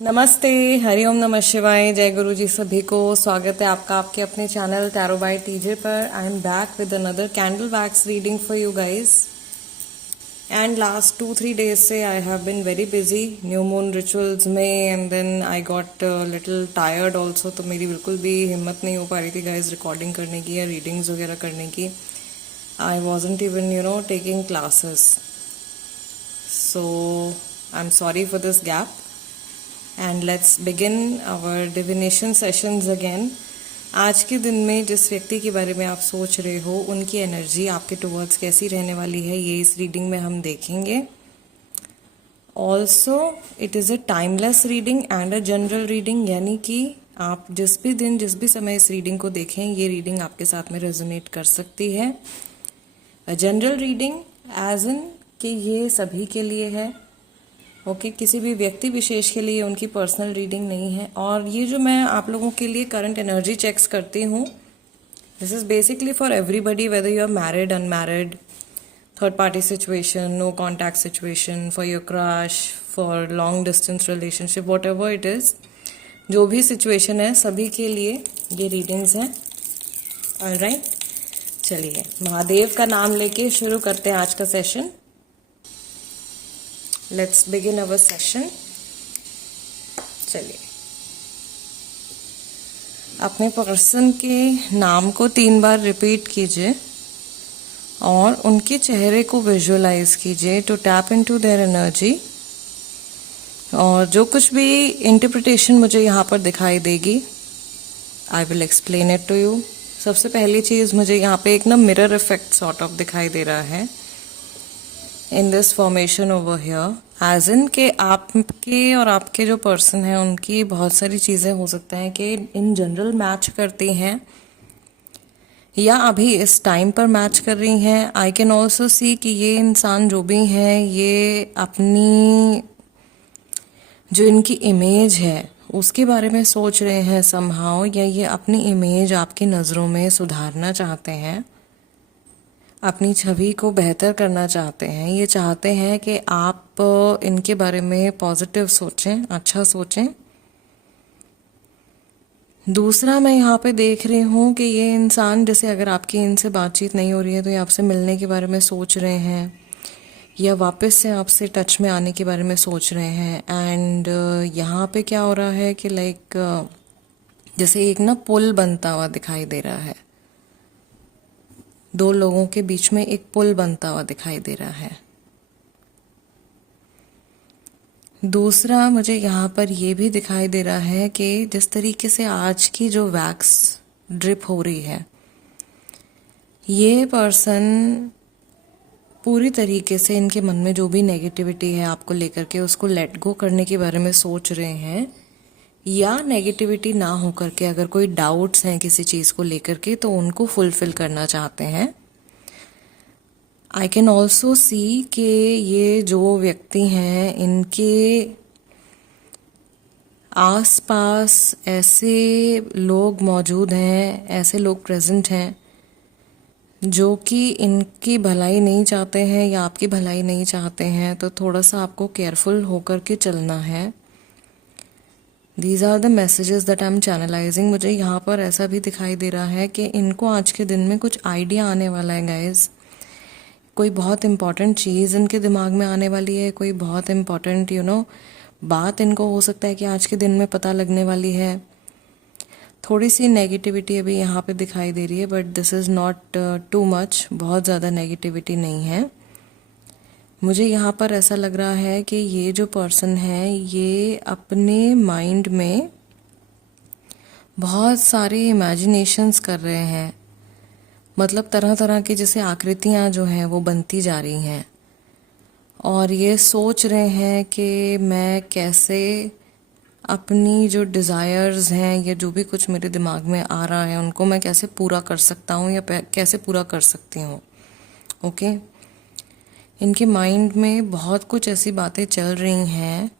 नमस्ते, हरिओम नमः शिवाय, जय गुरु जी सभी को। स्वागत है आपका आपके अपने चैनल टैरो बाय टीजे पर। I am back with another candle wax reading for you guys. And last 2-3 days से I have been very busy new moon rituals में, and then I got little tired also. तो मेरी बिल्कुल भी हिम्मत नहीं हो पा रही थी गाइज रिकॉर्डिंग करने की या रीडिंग्स वगैरह करने की। I wasn't even taking classes, so I am sorry for this gap. And let's begin our divination sessions again. आज के दिन में जिस व्यक्ति के बारे में आप सोच रहे हो, उनकी एनर्जी आपके टुवर्ड्स कैसी रहने वाली है, ये इस रीडिंग में हम देखेंगे। Also it is a timeless reading and a general reading, यानी कि आप जिस भी दिन जिस भी समय इस रीडिंग को देखें, ये रीडिंग आपके साथ में रेजोनेट कर सकती है। A general reading as in कि ये सभी के लिए है, ओके किसी भी व्यक्ति विशेष के लिए उनकी पर्सनल रीडिंग नहीं है। और ये जो मैं आप लोगों के लिए करंट एनर्जी चेक्स करती हूँ, this is basically for everybody, whether you are married, unmarried, third party situation, no contact situation, for your crush, for long distance relationship, whatever it is, जो भी सिचुएशन है सभी के लिए ये readings हैं। ऑलराइट, चलिए महादेव का नाम लेके शुरू करते हैं आज का session. Let's begin our session. चलिए अपने पर्सन के नाम को 3 बार रिपीट कीजिए और उनके चेहरे को विजुअलाइज कीजिए to tap into their energy. और जो कुछ भी इंटरप्रिटेशन मुझे यहाँ पर दिखाई देगी, I will explain it to you. सबसे पहली चीज़, मुझे यहाँ पे एक मिरर इफेक्ट सॉर्ट ऑफ दिखाई दे रहा है in this formation over here, as in के आपके और आपके जो पर्सन है उनकी बहुत सारी चीज़ें हो सकता है कि इन जनरल मैच करती हैं या अभी इस टाइम पर मैच कर रही हैं। आई कैन ऑल्सो सी कि ये इंसान जो भी हैं, ये अपनी जो इनकी इमेज है उसके बारे में सोच रहे हैं समहाउ, या ये अपनी इमेज आपकी नज़रों में सुधारना चाहते हैं, अपनी छवि को बेहतर करना चाहते हैं। ये चाहते हैं कि आप इनके बारे में पॉजिटिव सोचें, अच्छा सोचें। दूसरा, मैं यहाँ पे देख रही हूँ कि ये इंसान, जैसे अगर आपकी इनसे बातचीत नहीं हो रही है तो ये आपसे मिलने के बारे में सोच रहे हैं या वापस से आपसे टच में आने के बारे में सोच रहे हैं। एंड यहाँ पे क्या हो रहा है कि लाइक जैसे एक पुल बनता हुआ दिखाई दे रहा है, 2 लोगों के बीच में एक पुल बनता हुआ दिखाई दे रहा है। दूसरा, मुझे यहाँ पर ये भी दिखाई दे रहा है कि जिस तरीके से आज की जो वैक्स ड्रिप हो रही है, ये पर्सन पूरी तरीके से इनके मन में जो भी नेगेटिविटी है आपको लेकर के, उसको लेट गो करने के बारे में सोच रहे हैं। या नेगेटिविटी ना हो करके अगर कोई डाउट्स हैं किसी चीज़ को लेकर के, तो उनको फुलफिल करना चाहते हैं। आई कैन ऑल्सो सी कि ये जो व्यक्ति हैं, इनके आसपास ऐसे लोग मौजूद हैं, ऐसे लोग प्रेजेंट हैं जो कि इनकी भलाई नहीं चाहते हैं या आपकी भलाई नहीं चाहते हैं। तो थोड़ा सा आपको केयरफुल होकर के चलना है। These are the messages that I am channelising. मुझे यहाँ पर ऐसा भी दिखाई दे रहा है कि इनको आज के दिन में कुछ आइडिया आने वाला है गाइज। कोई बहुत इंपॉर्टेंट चीज़ इनके दिमाग में आने वाली है, कोई बहुत इंपॉर्टेंट बात इनको हो सकता है कि आज के दिन में पता लगने वाली है। थोड़ी सी नेगेटिविटी अभी यहाँ पे दिखाई दे रही है, but this is not too much, बहुत ज़्यादा नेगेटिविटी नहीं है। मुझे यहाँ पर ऐसा लग रहा है कि ये जो पर्सन है, ये अपने माइंड में बहुत सारी इमेजिनेशंस कर रहे हैं। मतलब तरह तरह की जैसे आकृतियाँ जो हैं वो बनती जा रही हैं, और ये सोच रहे हैं कि मैं कैसे अपनी जो डिज़ायर्स हैं या जो भी कुछ मेरे दिमाग में आ रहा है उनको मैं कैसे पूरा कर सकता हूँ या कैसे पूरा कर सकती हूँ। ओके, इनके माइंड में बहुत कुछ ऐसी बातें चल रही हैं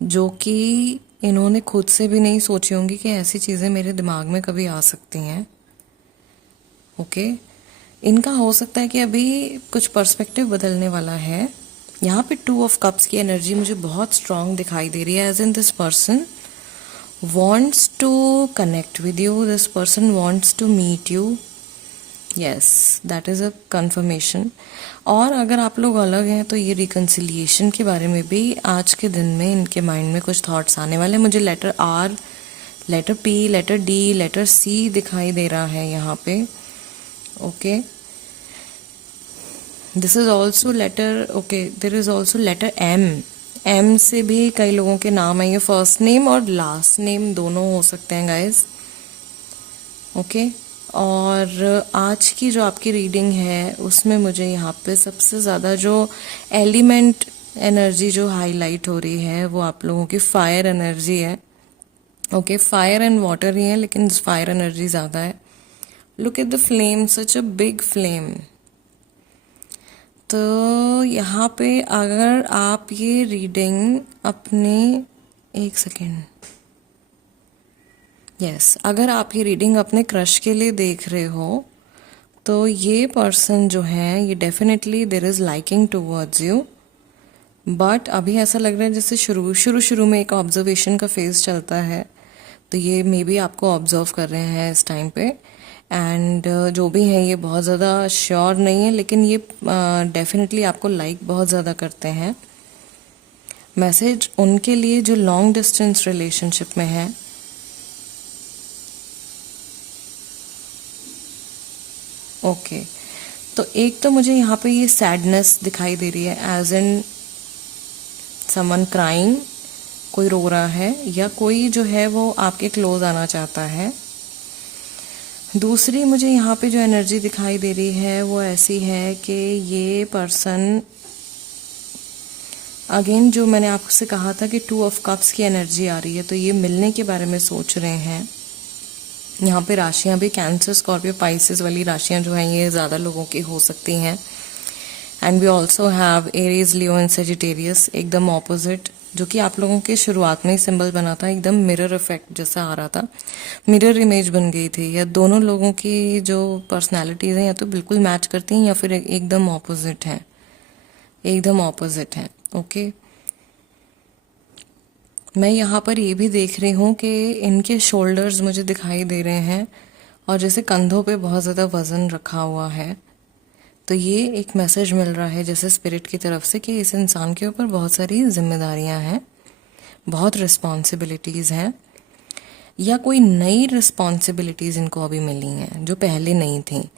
जो कि इन्होंने खुद से भी नहीं सोची होंगी कि ऐसी चीज़ें मेरे दिमाग में कभी आ सकती हैं। ओके, इनका हो सकता है कि अभी कुछ पर्सपेक्टिव बदलने वाला है यहाँ पे 2 of Cups की एनर्जी मुझे बहुत स्ट्रांग दिखाई दे रही है, as in this person wants to connect with you, this person wants to meet you. Yes, that is a confirmation. और अगर आप लोग अलग हैं तो ये रिकन्सिलिएशन के बारे में भी आज के दिन में इनके माइंड में कुछ थॉट्स आने वाले हैं। मुझे letter R, letter P, letter D, letter C दिखाई दे रहा है यहाँ पे। Okay, this is also letter, okay there is also letter M. M से भी कई लोगों के नाम है, ये फर्स्ट नेम और लास्ट नेम दोनों हो सकते हैं गाइज। ओके, और आज की जो आपकी रीडिंग है उसमें मुझे यहाँ पे सबसे ज़्यादा जो एलिमेंट एनर्जी जो हाईलाइट हो रही है वो आप लोगों की फायर एनर्जी है। ओके, फायर एंड वाटर ही है लेकिन फायर एनर्जी ज़्यादा है। Look at the flame, such a big flame. तो यहाँ पे अगर आप ये रीडिंग अपने, एक सेकेंड, यस, अगर आप ये रीडिंग अपने क्रश के लिए देख रहे हो तो ये पर्सन जो है ये definitely there is liking towards you, but अभी ऐसा लग रहा है जैसे शुरू में एक ऑब्जर्वेशन का फेज चलता है, तो ये मे बी आपको ऑब्जर्व कर रहे हैं इस टाइम पे। एंड जो भी है ये बहुत ज़्यादा श्योर नहीं है लेकिन ये डेफिनेटली आपको लाइक बहुत ज़्यादा करते हैं। मैसेज उनके लिए जो लॉन्ग डिस्टेंस रिलेशनशिप में है। ओके, तो एक तो मुझे यहाँ पे ये सैडनेस दिखाई दे रही है, एज इन समवन क्राइंग, कोई रो रहा है या कोई जो है वो आपके क्लोज आना चाहता है। दूसरी मुझे यहाँ पे जो एनर्जी दिखाई दे रही है वो ऐसी है कि ये पर्सन, अगेन जो मैंने आपसे कहा था कि 2 of Cups की एनर्जी आ रही है, तो ये मिलने के बारे में सोच रहे हैं। यहाँ पे राशियाँ भी कैंसर, स्कॉर्पियो, पाइसेस वाली राशियाँ जो हैं ये ज़्यादा लोगों की हो सकती हैं। And we also have Aries, Leo and Sagittarius, एकदम ऑपोजिट, जो कि आप लोगों के शुरुआत में ही सिंबल बना था, एकदम मिरर इफेक्ट जैसा आ रहा था, मिरर इमेज बन गई थी। या दोनों लोगों की जो पर्सनालिटीज हैं या तो बिल्कुल मैच करती हैं या फिर एकदम ऑपोजिट हैं, एकदम ऑपोजिट हैं। ओके, मैं यहाँ पर ये भी देख रही हूँ कि इनके शोल्डर्स मुझे दिखाई दे रहे हैं और जैसे कंधों पे बहुत ज़्यादा वजन रखा हुआ है। तो ये एक मैसेज मिल रहा है जैसे स्पिरिट की तरफ से कि इस इंसान के ऊपर बहुत सारी जिम्मेदारियां हैं, बहुत रिस्पॉन्सिबिलिटीज़ हैं, या कोई नई रिस्पॉन्सिबिलिटीज़ इनको अभी मिली हैं जो पहले नहीं थी।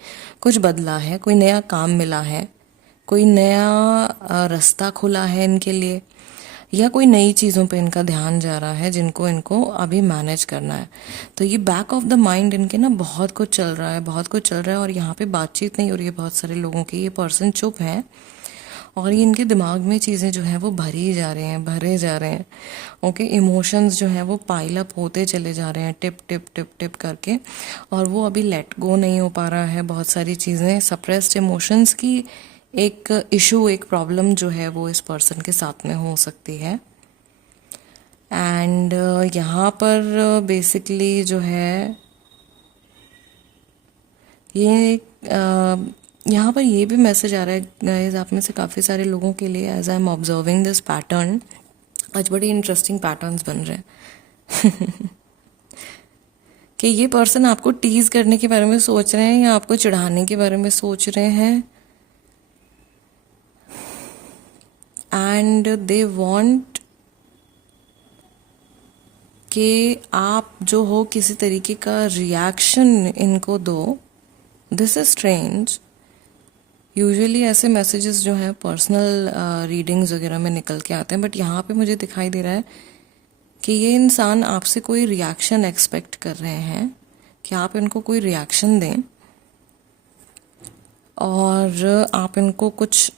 कुछ बदला है, कोई नया काम मिला है, कोई नया रास्ता खुला है इनके लिए, या कोई नई चीज़ों पे इनका ध्यान जा रहा है जिनको इनको अभी मैनेज करना है। तो ये बैक ऑफ द माइंड इनके ना बहुत कुछ चल रहा है, बहुत कुछ चल रहा है और यहाँ पे बातचीत नहीं हो रही है बहुत सारे लोगों की। ये पर्सन चुप है और ये इनके दिमाग में चीज़ें जो हैं वो भरी जा रहे हैं, भरे जा रहे हैं। ओके, इमोशंस जो हैं वो पाइल अप होते चले जा रहे हैं, टिप टिप टिप टिप करके, और वो अभी लेट गो नहीं हो पा रहा है। बहुत सारी चीज़ें, सप्रेस्ड इमोशंस की एक इशू, एक प्रॉब्लम जो है वो इस पर्सन के साथ में हो सकती है। एंड यहाँ पर बेसिकली जो है ये यहाँ पर ये भी मैसेज आ रहा है गाइस आप में से काफ़ी सारे लोगों के लिए, as I am observing this pattern, आज बड़े इंटरेस्टिंग पैटर्न्स बन रहे हैं कि ये पर्सन आपको टीज करने के बारे में सोच रहे हैं या आपको चिढ़ाने के बारे में सोच रहे हैं। एंड दे वांट कि आप जो हो किसी तरीके का रिएक्शन इनको दो। This is strange. यूजुअली ऐसे मैसेजेस जो हैं पर्सनल रीडिंग्स वगैरह में निकल के आते हैं, बट यहाँ पे मुझे दिखाई दे रहा है कि ये इंसान आपसे कोई रिएक्शन एक्सपेक्ट कर रहे हैं कि आप इनको कोई रिएक्शन दें और आप इनको कुछ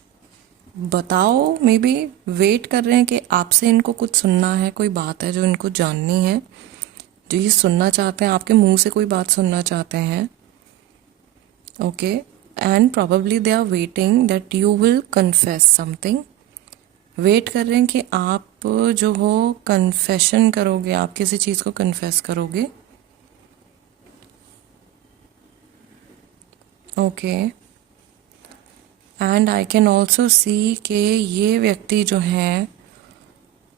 बताओ। मे बी वेट कर रहे हैं कि आपसे इनको कुछ सुनना है, कोई बात है जो इनको जाननी है, जो ये सुनना चाहते हैं, आपके मुंह से कोई बात सुनना चाहते हैं। Okay, and probably they are waiting that you will confess something. Wait कर रहे हैं कि आप जो हो कन्फेशन करोगे, आप किसी चीज़ को कन्फेस करोगे। Okay, and I can also see कि ये व्यक्ति जो है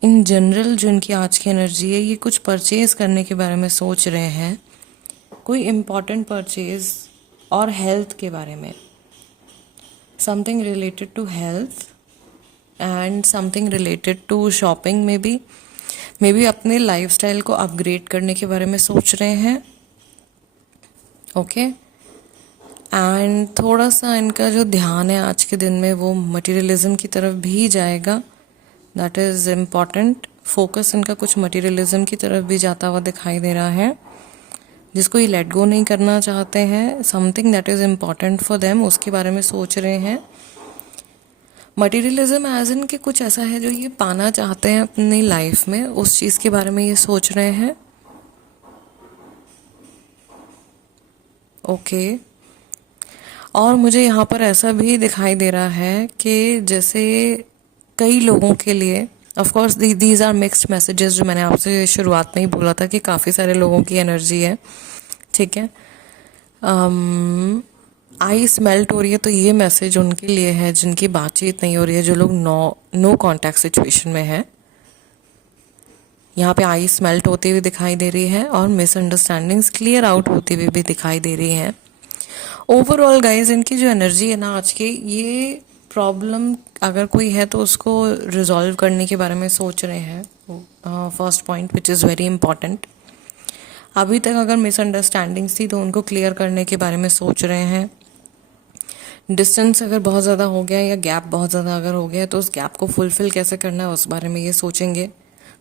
इन जनरल जो इनकी आज की एनर्जी है, ये कुछ परचेज करने के बारे में सोच रहे हैं, कोई इम्पॉर्टेंट परचेज और हेल्थ के बारे में, something related to health and something related to shopping में भी अपने लाइफस्टाइल को अपग्रेड करने के बारे में सोच रहे हैं. ओके एंड थोड़ा सा इनका जो ध्यान है आज के दिन में वो मटेरियलिज्म की तरफ भी जाएगा. That is important. फोकस इनका कुछ मटेरियलिज्म की तरफ भी जाता हुआ दिखाई दे रहा है, जिसको ये लेट गो नहीं करना चाहते हैं. Something that is important for them उसके बारे में सोच रहे हैं. मटेरियलिज्म एज इन कि कुछ ऐसा है जो ये पाना चाहते हैं अपनी लाइफ में, उस चीज़ के बारे में ये सोच रहे हैं. ओके और मुझे यहाँ पर ऐसा भी दिखाई दे रहा है कि जैसे कई लोगों के लिए, of course these are mixed messages, जो मैंने आपसे शुरुआत में ही बोला था कि काफ़ी सारे लोगों की एनर्जी है. ठीक है, आइस मेल्ट हो रही है, तो ये मैसेज उनके लिए है जिनकी बातचीत नहीं हो रही है, जो लोग नो कांटेक्ट सिचुएशन में है. यहाँ पे आइस मेल्ट होती हुई दिखाई दे रही है और मिसअंडरस्टैंडिंग्स क्लियर आउट होती हुई भी दिखाई दे रही हैं. ओवरऑल गाइज इनकी जो एनर्जी है ना आज की, ये प्रॉब्लम अगर कोई है तो उसको रिजॉल्व करने के बारे में सोच रहे हैं. First point which is very important. अभी तक अगर मिसअंडरस्टैंडिंग्स थी तो उनको क्लियर करने के बारे में सोच रहे हैं. डिस्टेंस अगर बहुत ज़्यादा हो गया या गैप बहुत ज़्यादा अगर हो गया तो उस गैप को फुलफिल कैसे करना है उस बारे में ये सोचेंगे.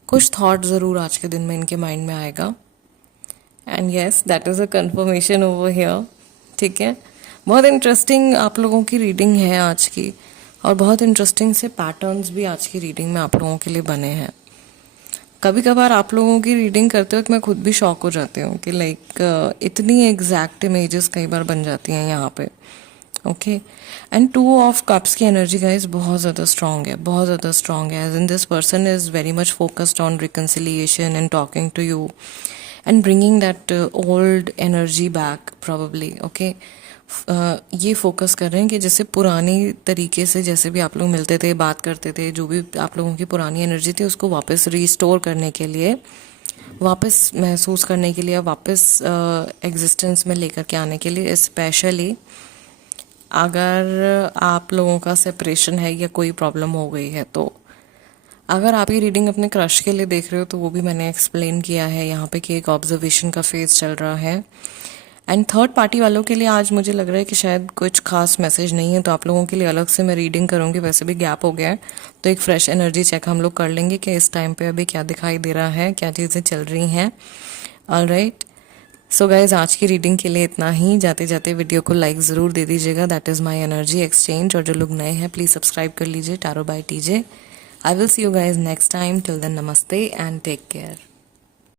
कुछ थॉट ज़रूर आज के दिन में इनके माइंड में आएगा. And yes that is a conformation over here. ठीक है, बहुत इंटरेस्टिंग आप लोगों की रीडिंग है आज की, और बहुत इंटरेस्टिंग से पैटर्न्स भी आज की रीडिंग में आप लोगों के लिए बने हैं. कभी कभार आप लोगों की रीडिंग करते वक्त मैं खुद भी शॉक हो जाती हूँ कि लाइक इतनी एग्जैक्ट इमेजेस कई बार बन जाती हैं यहाँ पे. ओके एंड 2 ऑफ कप्स की एनर्जी गाइज बहुत ज़्यादा स्ट्रांग है, बहुत ज़्यादा स्ट्रांग है. As in this person is very much focused on reconciliation and talking to you and bringing that old energy back probably. Okay ये फोकस कर रहे हैं कि जैसे पुरानी तरीके से जैसे भी आप लोग मिलते थे, बात करते थे, जो भी आप लोगों की पुरानी एनर्जी थी उसको वापस रिस्टोर करने के लिए, वापस महसूस करने के लिए, वापस एग्जिस्टेंस में लेकर के आने के लिए. स्पेशली अगर आप लोगों का सेपरेशन है या कोई प्रॉब्लम हो गई है, तो अगर आप ये रीडिंग अपने क्रश के लिए देख रहे हो तो वो भी मैंने एक्सप्लेन किया है यहाँ पे कि एक ऑब्जर्वेशन का फेज चल रहा है. एंड थर्ड पार्टी वालों के लिए आज मुझे लग रहा है कि शायद कुछ खास मैसेज नहीं है, तो आप लोगों के लिए अलग से मैं रीडिंग करूँगी. वैसे भी गैप हो गया है तो एक फ्रेश एनर्जी चेक हम लोग कर लेंगे कि इस टाइम पे अभी क्या दिखाई दे रहा है, क्या चीज़ें चल रही हैं. ऑलराइट सो गाइज आज की रीडिंग के लिए इतना ही. जाते जाते वीडियो को लाइक ज़रूर दे दीजिएगा. That is my energy exchange. और जो लोग नए हैं प्लीज़ सब्सक्राइब कर लीजिए tarot by TJ. I will see you guys next time. Till then नमस्ते एंड टेक केयर.